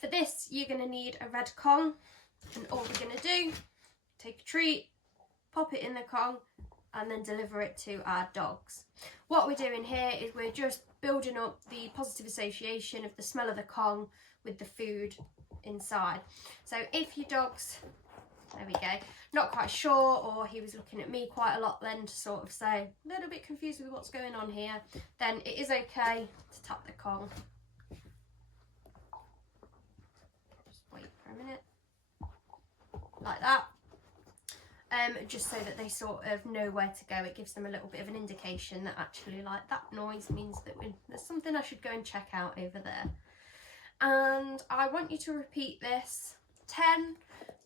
For this, you're going to need a red Kong, and all we're going to do, take a treat, pop it in the Kong, and then deliver it to our dogs. What we're doing here is we're just building up the positive association of the smell of the Kong with the food inside. So if your dog's, there we go, not quite sure, or he was looking at me quite a lot then to sort of say, a little bit confused with what's going on here, then it is okay to tap the Kong. Just wait for a minute. Like that. Just so that they sort of know where to go. It gives them a little bit of an indication that actually, like, that noise means that there's something I should go and check out over there. And I want you to repeat this 10,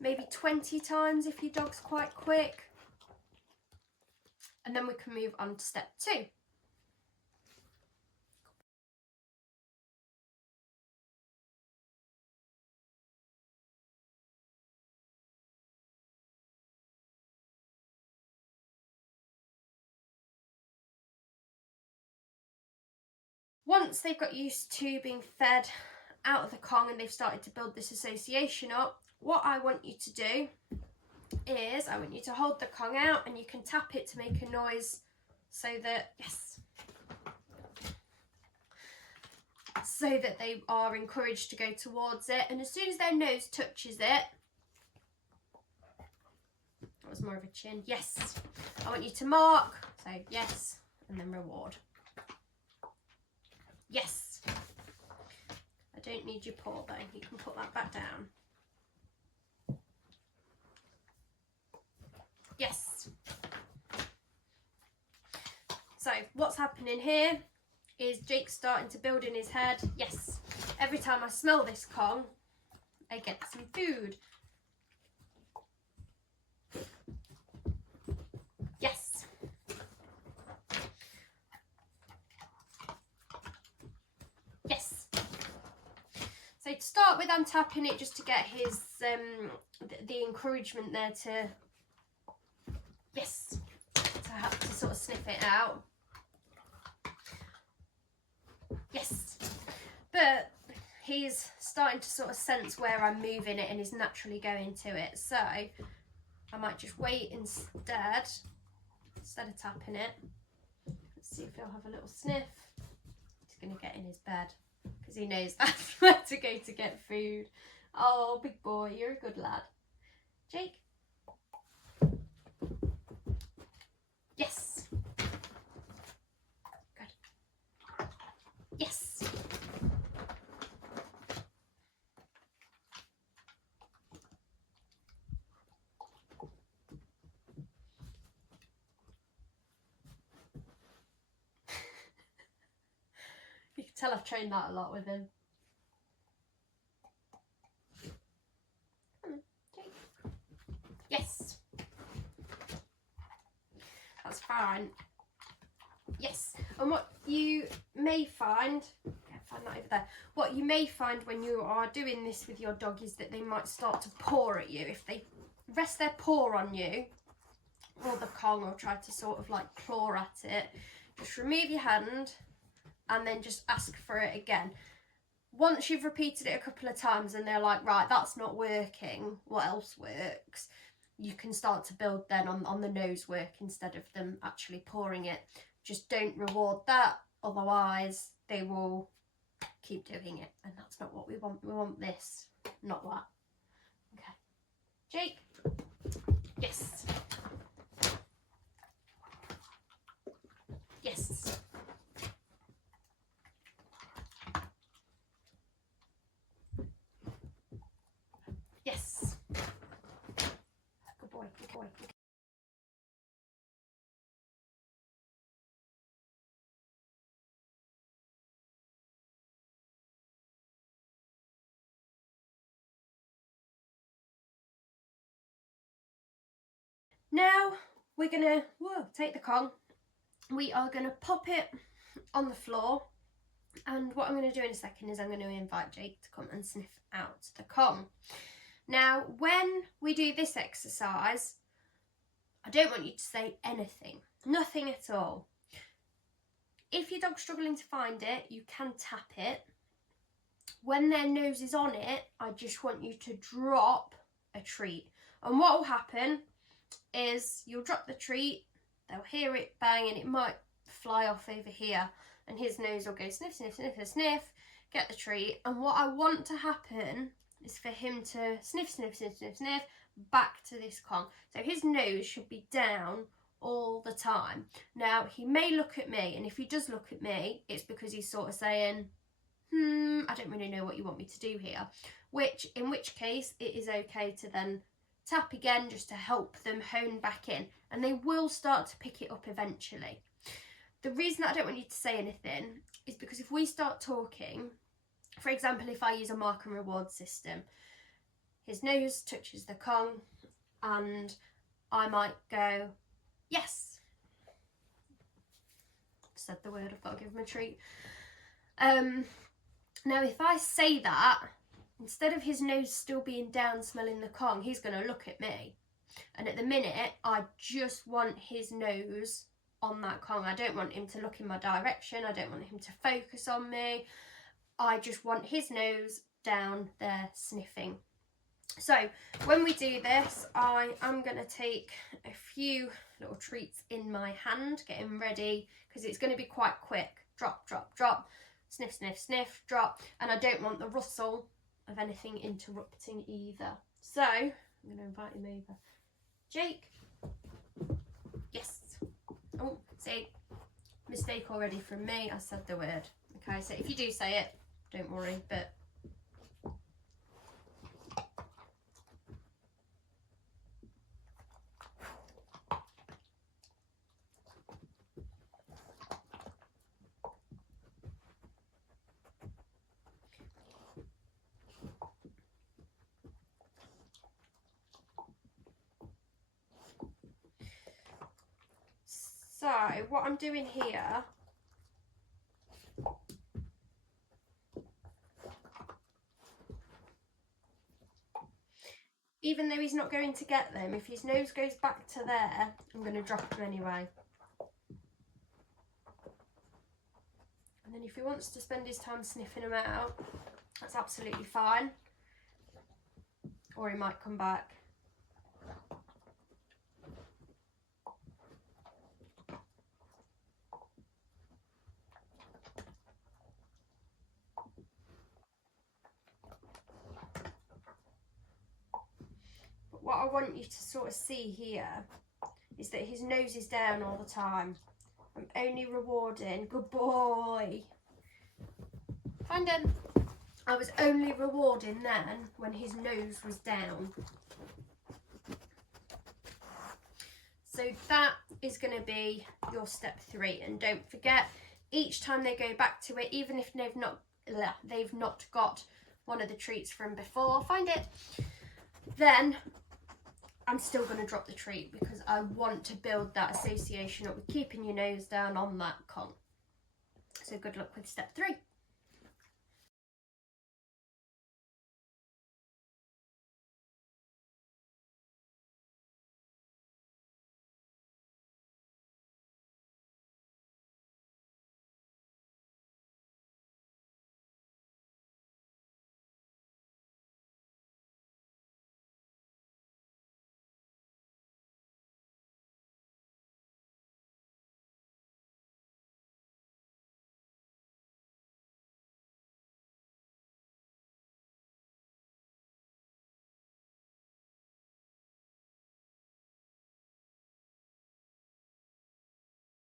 maybe 20 times if your dog's quite quick. And then we can move on to step 2. Once they've got used to being fed out of the Kong and they've started to build this association up, what I want you to do is I want you to hold the Kong out and you can tap it to make a noise so that, yes, so that they are encouraged to go towards it. And as soon as their nose touches it, that was more of a chin, yes, I want you to mark, so yes, and then reward. Yes. I don't need your paw though, you can put that back down. Yes. So what's happening here is Jake's starting to build in his head, yes, every time I smell this Kong, I get some food. Yes. Yes. So to start with, I'm tapping it just to get his the encouragement there to, yes, to have to sort of sniff it out. Yes. But he's starting to sort of sense where I'm moving it and is naturally going to it. So I might just wait instead of tapping it. Let's see if he'll have a little sniff. He's going to get in his bed because he knows that's where to go to get food. Oh, big boy, you're a good lad. Jake? Yes. Good. Yes. You can tell I've trained that a lot with him. Yes. That's fine. Yes. And what you may find, find that over there, what you may find when you are doing this with your dog is that they might start to paw at you. If they rest their paw on you, or the Kong, or try to sort of like claw at it, just remove your hand and then just ask for it again. Once you've repeated it a couple of times and they're like, right, that's not working, what else works? You can start to build then on the nose work instead of them actually pawing it. Just don't reward that, otherwise they will keep doing it, and that's not what we want. We want this, not that. Okay. Jake? Yes. Yes. Yes. Good boy, good boy. Now we're gonna take the Kong. We are gonna pop it on the floor, and what I'm going to do in a second is I'm going to invite Jake to come and sniff out the Kong. Now, when we do this exercise, I don't want you to say anything, nothing at all. If your dog's struggling to find it, you can tap it, when their nose is on it, I just want you to drop a treat. And what will happen is you'll drop the treat, they'll hear it bang, and it might fly off over here, and his nose will go sniff, sniff, sniff, sniff, get the treat. And what I want to happen is for him to sniff, sniff, sniff, sniff, sniff, back to this Kong. So his nose should be down all the time. Now, he may look at me, and if he does look at me, it's because he's sort of saying, I don't really know what you want me to do here. In which case, it is okay to then tap again just to help them hone back in, and they will start to pick it up eventually. The reason that I don't want you to say anything is because if we start talking, for example, if I use a mark and reward system, his nose touches the Kong and I might go, yes. Said the word, I've got to give him a treat. Now, if I say that, instead of his nose still being down smelling the Kong, he's going to look at me. And at the minute, I just want his nose on that Kong. I don't want him to look in my direction. I don't want him to focus on me. I just want his nose down there sniffing. So when we do this, I am going to take a few little treats in my hand, get him ready, because it's going to be quite quick. Drop, drop, drop, sniff, sniff, sniff, drop. And I don't want the rustle of anything interrupting either. So I'm going to invite him over. Jake. Yes. Oh, see, mistake already from me. I said the word. Okay, so if you do say it, don't worry, but so what I'm doing here, even though he's not going to get them, if his nose goes back to there, I'm going to drop him anyway. And then if he wants to spend his time sniffing them out, that's absolutely fine. Or he might come back. What I want you to sort of see here is that his nose is down all the time. I'm only rewarding, good boy. Find him. I was only rewarding then when his nose was down. So that is going to be your step 3. And don't forget, each time they go back to it, even if they've not got one of the treats from before, find it, then I'm still going to drop the treat because I want to build that association up with keeping your nose down on that Kong. So good luck with step 3.